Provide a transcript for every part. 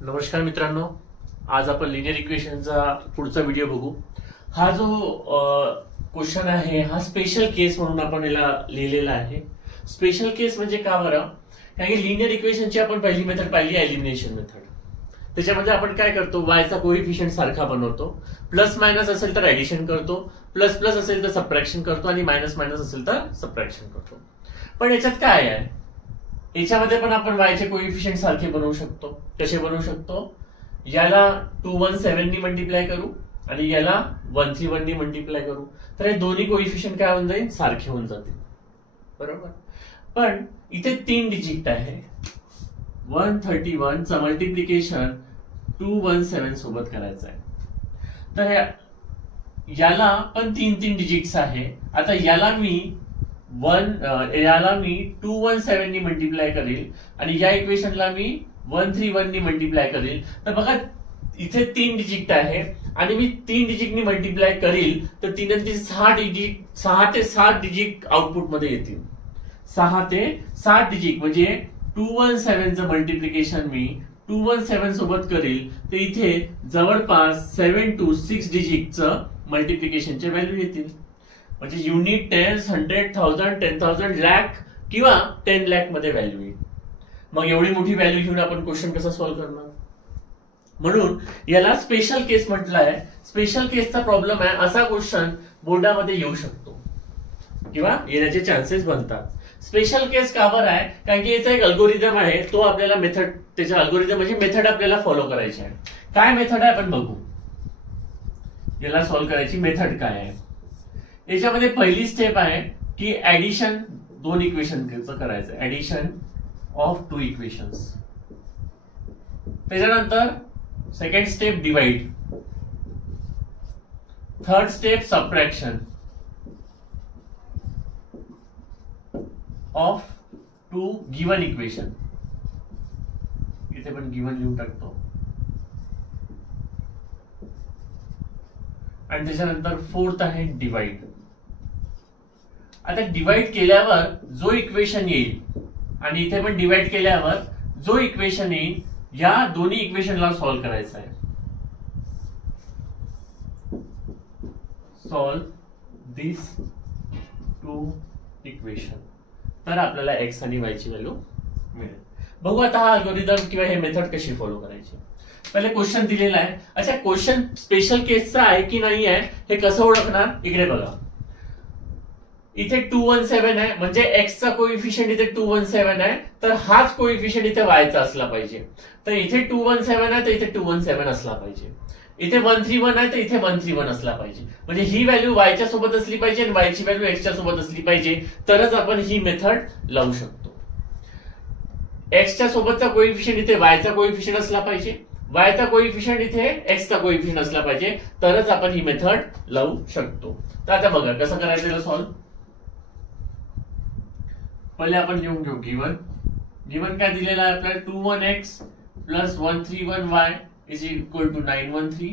नमस्कार मित्रांनो, आज आपण लिनियर इक्वेशनचा पुढचा व्हिडिओ बघू। हा जो क्वेश्चन आहे हा स्पेशल केस म्हणून आपण याला लिहिलेला आहे। स्पेशल केस म्हणजे का बरं? कारण की लिनियर इक्वेशनची आपण पहिली मेथड पाहिली एलिमिनेशन मेथड। त्याच्यामध्ये आपण काय करतो, y चा कोएफिशिएंट सारखा बनवतो, प्लस मायनस असेल तर ऍडिशन करतो, प्लस प्लस असेल तर सबट्रॅक्शन करतो आणि मायनस मायनस असेल तर सबट्रॅक्शन करतो। पण याच्यात काय आहे, याच्यामध्ये पण आपण y चे कोएफिशिएंट सारखे बनवू शकतो। कसे बनवू शकतो? याला 217 नी मल्टिप्लाय करू आणि याला 131 नी मल्टिप्लाय करू, तर हे दोन्ही कोएफिशिएंट काय होऊन जाईल, सारखे होऊन जातील, बरोबर। पण इथे 3 डिजिट आहे, 131 चा मल्टिप्लिकेशन 217 सोबत करायचं आहे, तर याला पण 3 डिजिट्स आहे। आता याला मी 217 नी मल्टिप्लाय करेल आणि या इक्वेशनला मी 131 नी मल्टिप्लाय करेल, तर बघा इथे 3 डिजिट आहे आणि मी 3 डिजिट नी मल्टिप्लाय करील तर 3 आणि 3 6 ते 7 डिजिट आउटपुट मध्ये येतील। 6 ते 7 डिजिट म्हणजे 217 चं मल्टिप्लिकेशन मी 217 सोबत करील तर इथे जवळपास 7 to 6 डिजिटचं मल्टिप्लिकेशनचे व्हॅल्यू येतील। म्हणजे युनिट, टेन्स, 100, 1000, 10,000, लाख किंवा 10 लाख मध्ये व्हॅल्यू येईल। मग एवढी मोठी व्हॅल्यू घेऊन आपण क्वेश्चन कसा सॉल्व्ह करणार? म्हणून याला स्पेशल केस म्हटलं आहे। स्पेशल केसचा प्रॉब्लेम आहे, असा क्वेश्चन बोर्डामध्ये येऊ शकतो किंवा येण्याचे चान्सेस बनतात। स्पेशल केस का बरं आहे? कारण की याचा एक अल्गोरिदम आहे, तो आपल्याला मेथड, त्याचा अल्गोरिदम म्हणजे मेथड आपल्याला फॉलो करायची आहे। काय मेथड आहे आपण बघू, याला सॉल्व्ह करायची मेथड काय आहे। याच्यामध्ये पहिली स्टेप आहे की ऍडिशन 2 इक्वेशन करायचं, ऍडिशन ऑफ 2 इक्वेशन्स। त्याच्यानंतर second step divide, third step subtraction of 2 given equation. इथे पण गिवन लिहून टाकतो आणि त्याच्यानंतर फोर्थ आहे डिवाइड। आता डिवाइड केल्यावर जो इक्वेशन येईल आणि इथे पण डिवाइड केल्यावर जो इक्वेशन येईल, या दोन्ही इक्वेशनला सॉल्व्ह करायचं आहे। सॉल्व्ह दिस 2 इक्वेशन, तर आपल्याला एक्स आणि वाय ची व्हॅल्यू मिळेल। बघू आता हा अल्गोरिदम किंवा हे मेथड कशी फॉलो करायची। पहिले क्वेश्चन दिलेला आहे, अच्छा क्वेश्चन स्पेशल केसचा आहे की नाही आहे हे कसं ओळखणार? इकडे बघा, इथे 217 आहे म्हणजे एक्स चा कोएफिशिएंट इथे 217 आहे, तर हाच कोएफिशिएंट इथे वाय चा असला पाहिजे। तर इथे 217 आहे तर इथे 217 असला पाहिजे, इथे 131 आहे तर इथे 131 असला पाहिजे। म्हणजे ही व्हॅल्यू वाय च्या सोबत असली पाहिजे आणि वाय ची व्हॅल्यू एक्स च्या सोबत असली पाहिजे, तरच आपण ही मेथड लावू शकतो। एक्स च्या सोबतचा कोएफिशिएंट इथे वाय चा कोएफिशिएंट असला पाहिजे, वाय चा कोएफिशिएंट इथे एक्स चा कोएफिशिएंट असला पाहिजे, तरच आपण ही मेथड लावू शकतो। तर आता बघा कसं करायचं सॉल्व्ह। पहिले आपण लिहून घेऊ गिवन। गिवन काय दिलेला आहे आपल्याला, 21x plus 131y is equal to 913,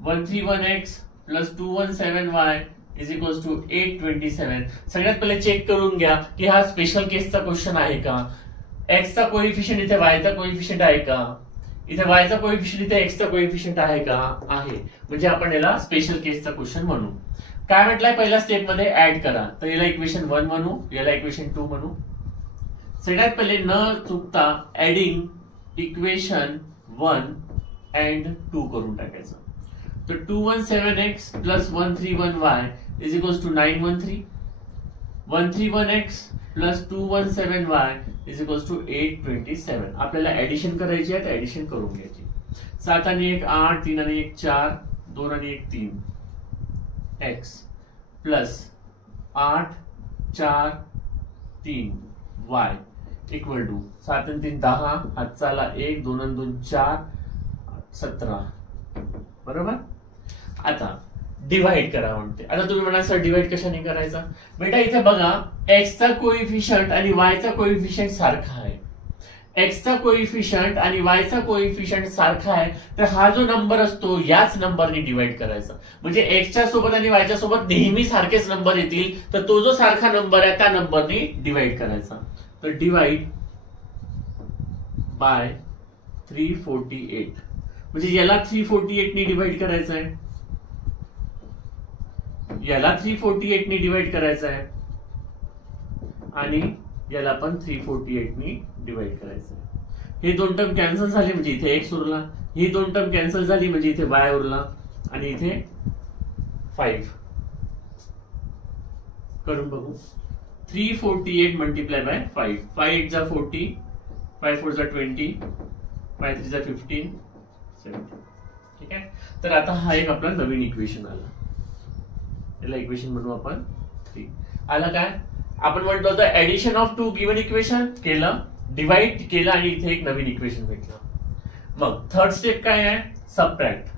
131x plus 217y is equal to 827। सगळ्यात पहिले चेक करून घ्या की हा स्पेशल केसचा क्वेश्चन आहे का, एक्स चा कोएफिशिएंट इथे वाय चा कोएफिशिएंट आहे का, इथे वाय चा कोएफिशिएंट इथे एक्स चा कोएफिशिएंट आहे का, आहे, म्हणजे आपण याला स्पेशल केसचा क्वेश्चन म्हणू। काय म्हटलंय पहिल्या स्टेप मध्ये ऍड करा, तर याला इक्वेशन 1 म्हणू, याला इक्वेशन 2 म्हणू। सगळ्यात पहिले न चुकता ऍडिंग इक्वेशन 1 अँड 2 करून टाकायचं। तर 217x plus 131y is equal to 913, 131x plus 217y is equal to 827। आपल्याला ऍडिशन करायची आहे, तर ऍडिशन करून घ्यायची। 7 आणि 1 8, 3 आणि 1 4, 2 आणि 1 3, x plus 8 4 3 y equal to 7 आणि 3 10, हातचाला 1, 2 आणि 2 4, 17, बरोबर। आता डिवाइड करा म्हणते। आता तुम्ही म्हणाल सर डिवाइड कशाने करायचा? बेटा इथे बघा, एक्स चा कोएफिशिएंट आणि वाय चा कोएफिशिएंट सारखा आहे, एक्स चा कोएफिशिएंट आणि वाय चा कोएफिशिएंट सारखा आहे, तर हा जो नंबर असतो याच नंबरने डिवाइड करायचा। म्हणजे एक्स च्या सोबत आणि वाय च्या सोबत नेहमी सारखेच नंबर येतील, तर तो जो सारखा नंबर आहे त्या नंबरने डिवाइड करायचा। तर डिवाइड बाय 348. म्हणजे याला 348 ने डिवाइड करायचं आहे, याला 348 ने डिवाइड करायचं आहे आणि याला पण 348 ने डिवाइड करायचं आहे. हे दोन टर्म कॅन्सल झाले म्हणजे इथे एक्स उरला, ही दोन टर्म कॅन्सल झाली म्हणजे इथे वाय उरला आणि इथे 5. करून बघू. 348 मल्टीप्लाय बाय 5. 5 8 जा 40, 5 4 जा 20, 5 3 जा 15, 17. ठीक आहे. तर आता हा एक आपला नवीन इक्वेशन आला, याला इक्वेशन म्हणू आपण 3. आला काय? आपण म्हटलं होतं addition of two given equation केलं, डिवाइड केलं आणि इथे एक नवीन इक्वेशन भेटलं. मग थर्ड स्टेप काय आहे? Subtract.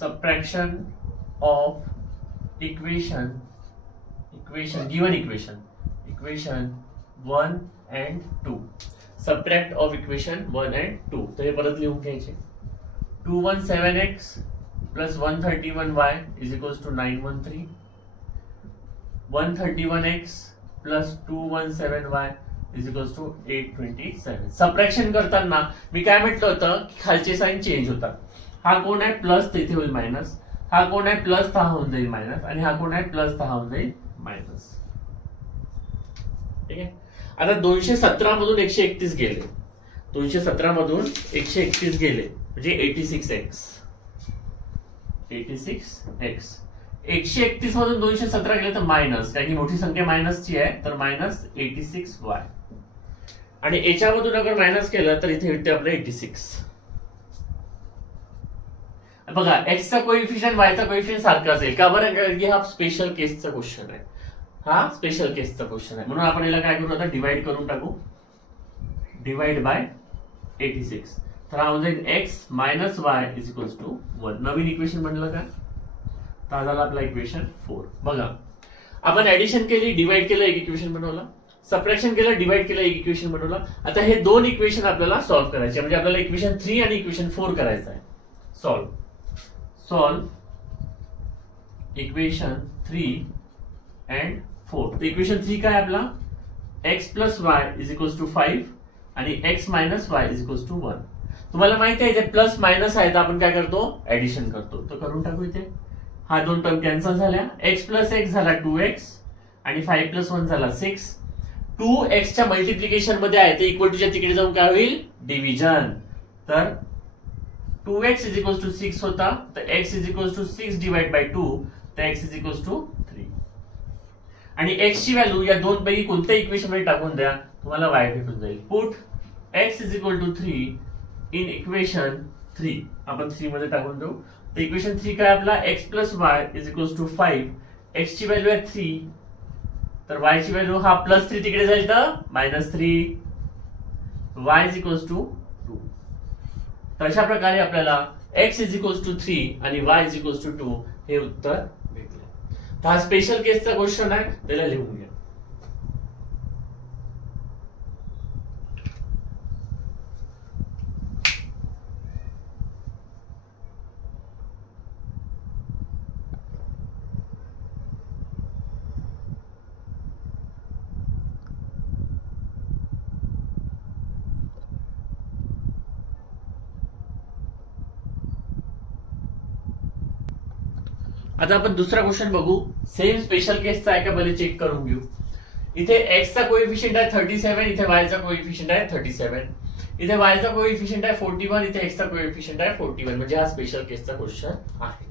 Subtraction of equation given equation 1 and 2. Subtract of equation 1 and 2. तर हे परत लिहून घ्यायचे. 217x plus 131y is equals to 913. 131x plus 217y is equals to 827. Subtraction करताना मी काय म्हटलं होतं की खालचे साइन चेंज होतात. हा कोण आहे प्लस, तिथे होईल मायनस. हा कोण आहे प्लस, हा होऊन जाईल मायनस. आणि हा कोण आहे प्लस, हा होऊन जाईल मायनस. ठीक आहे. आता 217 मधून 131 गेले, 217 मधून 131 गेले म्हणजे 86x. 131 मधून 217 गेले तर मायनस, कारण की मोठी संख्या मायनसची आहे तर मायनस 86y. आणि याच्यामधून अगर मायनस केलं तर इथे भेटते आपलं 86. बघा एक्सचा कोइफिशियंट वायचा कोइफिशियंट सारखा असेल का बरं? कारण की हा स्पेशल केसचा क्वेश्चन आहे, हा स्पेशल केसचा क्वेश्चन आहे. म्हणून आपण याला काय करू, आता डिवाइड करून टाकू. Divide by 86. तर हा होऊन जाईल X minus Y is equals to 1. नवीन इक्वेशन बनलं का? तर झालं आपला इक्वेशन 4. बघा आपण ऍडिशन केली, डिवाइड केलं, एक इक्वेशन बनवलं. सबट्रॅक्शन केलं, डिवाइड केलं, एक इक्वेशन बनवलं. आता हे दोन इक्वेशन आपल्याला सॉल्व्ह करायचे, म्हणजे आपल्याला इक्वेशन 3 आणि इक्वेशन 4 करायचं आहे. Solve equation 3 and 4. तर इक्वेशन 3 काय आपला? x plus Y is equals to 5 आणि x minus Y is equals to 1. तुम्हाला माहिती आहे इथे प्लस मायनस आहे तर आपण काय करतो, ऍडिशन करतो. तर करून टाकू. इथे हा दोन टर्म कॅन्सल झाल्या. x प्लस x झाला 2x आणि 5 प्लस 1 झाला 6. 2x च्या मल्टिप्लिकेशन मध्ये आहे ते इक्वल टूच्या तिकडे जाऊन काय होईल, डिव्हिजन. तर 2x इज इक्वल्स टू 6 होता, तर x is equals to 6 divide by 2, तर x इज इक्वल्स टू 3. आणि x ची व्हॅल्यू या दोन पैकी कोणत्या इक्वेशन मध्ये टाकून द्या, तुम्हाला y भेटून जाईल. Put x is equal to 3 in equation 3. आपण 3 मध्ये टाकून देऊ. तर इक्वेशन 3 काय आपला, x plus Y is equals to 5. x ची व्हॅल्यू आहे 3, तर y ची व्हॅल्यू हा प्लस 3 तिकडे जाईल तर minus 3. y is equals to 2. तर अशा प्रकारे आपल्याला x इज इक्वल्स टू 3 आणि y इज इक्वल्स टू 2 हे उत्तर भेटले. तर हा स्पेशल केसचा क्वेश्चन आहे, त्याला लिहून घ्या. आता आपण दुसरा क्वेश्चन बघू. सेम स्पेशल केसचा आहे का पहिले चेक करून घेऊ. इथे x चा कोएफिशिएंट आहे 37, इथे y चा कोएफिशिएंट आहे 37, इथे y चा कोएफिशिएंट आहे 41, इथे x चा कोएफिशिएंट आहे 41. म्हणजे हा स्पेशल केसचा क्वेश्चन आहे.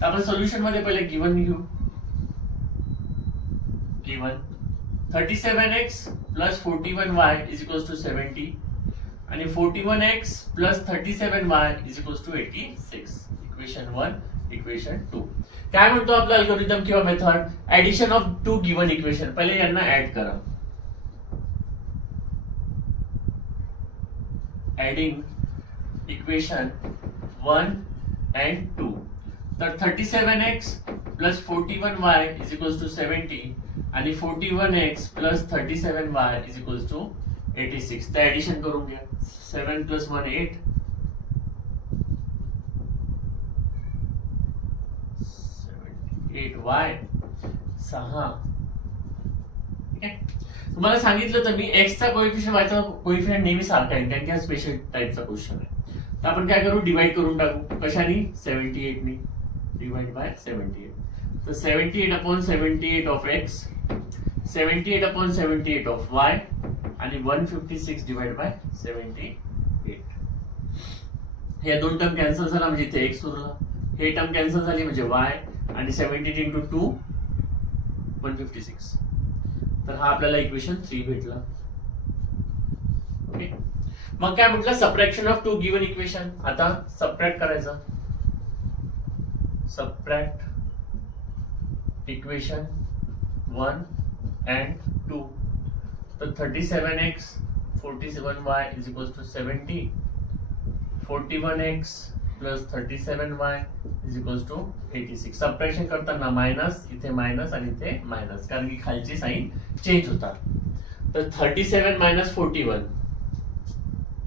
तर आपण सोल्युशन मध्ये पहिले गिवन घेऊ. Given 37x plus 41y is equals to 70 आणि 41x plus 37y is equals to 86. Equation 1, equation 2. काय म्हणतो आपला अल्गोरिदम किंवा method, addition of two given equation. पहिले यांना ऍड करा. Adding equation 1 and 2. तर 37x plus 41y is equals to 70 आणि 41x plus 37y is equals to 86. तर ऍडिशन करून घ्या. 7 प्लस 1 8, 8y 6 ठीक आहे. तुम्हाला सांगितलं तर मी एक्सचा कोएफिशियंट वायचा कोएफिशियंट नेहमी सारखा आहे कारण की हा स्पेशल टाइपचा क्वेश्चन आहे. तर आपण काय करू, डिवाइड करून टाकू. कशाने? 78 ने. Divide by 78. तर 78/78 ऑफ एक्स, 78/78 ऑफ वाय आणि 156 डिवाइड बाय 78. हे दोन टर्म कॅन्सल झाला म्हणजे इथे एक्स उरला. हे टर्म कॅन्सल झाली म्हणजे वाय आणि 78 इंटू 2 156. तर हा आपल्याला इक्वेशन 3 भेटला. ओके. मग काय म्हटलं, subtraction of two given equation. आता सबट्रॅक्ट करायचं. Subtract equation 1 and 2. तर 37x 47y is equals to 70. 41x plus 37y is equals to 86. Subtraction करताना मायनस, इथे मायनस आणि इथे मायनस, कारण की खालची साइन चेंज होतात. तर 37 minus 41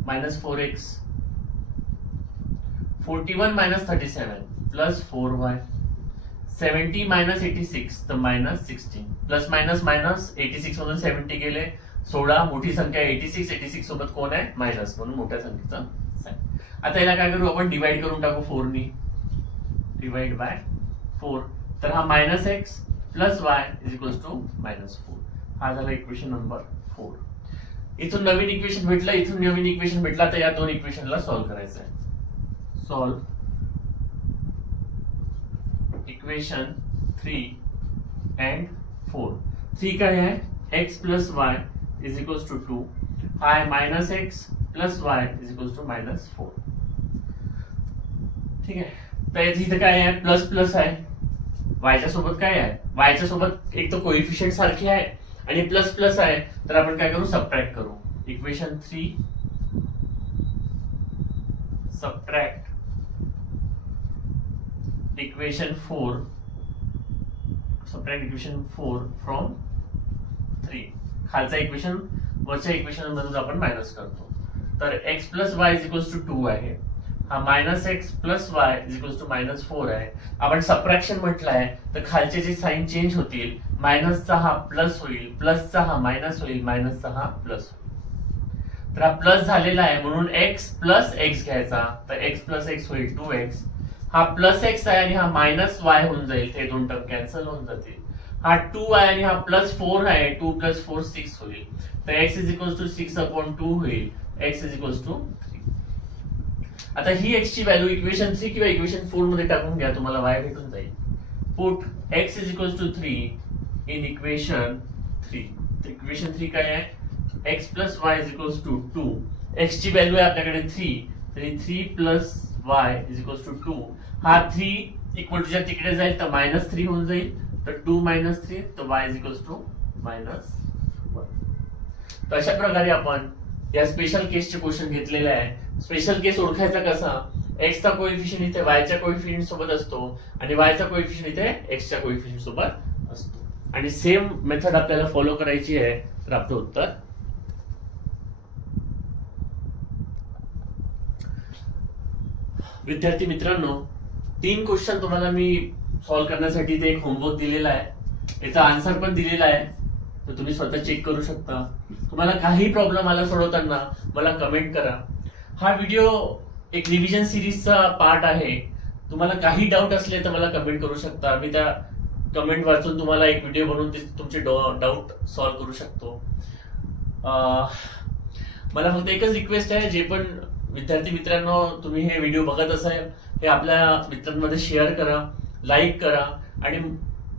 minus 4x, 41 minus 37 plus 4y, 70 minus 86 तर मायनस 16. प्लस मायनस मायनस 86 मधून 70 गेले, 16 मोठी संख्या 86 सोबत कोण आहे? मायनस, म्हणून मोठ्या संख्येचा साइन. आता याला काय करू आपण, डिवाइड करून टाकू 4 नी. Divide by 4. तर हा minus X plus Y is equals to minus 4. हा झाला इक्वेशन नंबर 4. इथून नवीन इक्वेशन भेटलं, इथून नवीन इक्वेशन भेटला. तर या दोन इक्वेशनला सॉल्व्ह करायचं आहे. Solve equation 3 and 4. 3 काय आहे? x plus Y is equals to 2. हा आहे minus X plus Y is equals to minus 4. ठीक आहे. तर इथे काय आहे? प्लस प्लस आहे. वायच्या सोबत काय आहे? वायच्या सोबत एक तर कोएफिशियंट सारखे आहे आणि प्लस प्लस आहे. तर आपण काय करू, सबट्रॅक्ट करू. Equation 3 subtract equation 4, subtract equation 4 from 3. खालचा इक्वेशन वरच्या इक्वेशन मधून आपण मायनस करतो. तर x plus Y is equals to 2 आहे. हा minus X plus Y is equals to minus 4 आहे. आपण सबट्रॅक्शन म्हटलंय तर खालचे जे साइन चेंज होतील, मायनसचा हा प्लस होईल, प्लसचा हा मायनस होईल, मायनसचा हा प्लस होईल. तर हा प्लस झालेला आहे म्हणून x प्लस एक्स घ्यायचा. तर x प्लस एक्स होईल 2x. हा प्लस एक्स आहे आणि हा मायनस वाय होऊन जाईल, ते दोन टर्म कॅन्सल होऊन जातील. हा 2 आहे आणि हा प्लस 4 आहे, 2 प्लस 4 6 होईल. तर x इज इक्वल्स टू 6/2 होईल. x is equals to 3. आता ही x ची व्हॅल्यू इक्वेशन 3 किंवा इक्वेशन 4 मध्ये टाकून घ्या, तुम्हाला y भेटून जाईल. Put x is equals to 3 in equation 3. तर इक्वेशन 3 काय आहे? x plus Y is equals to 2. x ची व्हॅल्यू आहे आपल्याकडे 3, तरी 3 plus Y is equals to 2. हा 3 इक्वल टू तिकडे जाईल तर मायनस 3 होऊन जाईल. तर 2 मायनस 3 तर y is equals to minus 1. तर अशा प्रकारे आपण या स्पेशल केसचे क्वेश्चन घेतलेले आहे. स्पेशल केस ओळखायचा कसा? x चा कोएफिशियंट इथे y च्या कोएफिशियंट सोबत असतो आणि y चा कोएफिशियंट इथे x च्या कोएफिशियंट सोबत असतो. आणि सेम मेथड आपल्याला फॉलो करायची आहे. तर आपलं उत्तर विद्यार्थी मित्रांनो, 3 क्वेश्चन तुम्हाला मी सॉल्व्ह करण्यासाठी ते एक होमवर्क दिलेला आहे. याचा आन्सर पण दिलेला आहे, तर तुम्ही स्वतः चेक करू शकता. तुम्हाला काही प्रॉब्लेम आला सोडवताना मला कमेंट करा. हा व्हिडिओ एक रिव्हिजन सिरीजचा पार्ट आहे. तुम्हाला काही डाऊट असले तर मला कमेंट करू शकता. मी त्या कमेंट वाचून तुम्हाला एक व्हिडिओ बनवून तुमचे डाऊट सॉल्व्ह करू शकतो. मला फक्त एकच रिक्वेस्ट आहे, जे पण विद्यार्थी मित्रांनो तुम्ही हे व्हिडिओ बघत असाल, हे आपल्या मित्रांमध्ये शेअर करा, लाईक करा आणि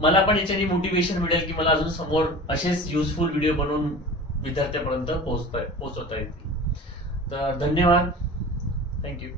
मला पण याच्याने मोटिवेशन मिळेल की मला अजून समोर असेच युजफुल व्हिडिओ बनवून विद्यार्थ्यांपर्यंत पोहोचवता येतील. तर धन्यवाद. थँक्यू.